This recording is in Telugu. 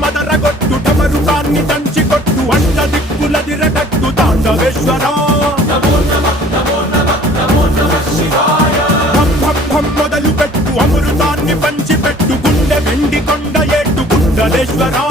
మదరగొట్టు టమరుకాన్ని దంచి కొట్టు అంట దిక్కులదిరగట్టు తాండవేశ్వరా మొదలు పెట్టు అమృతాన్ని పంచిపెట్టు గుండె వెండి కొండ ఏట్టు గుండలేశ్వరా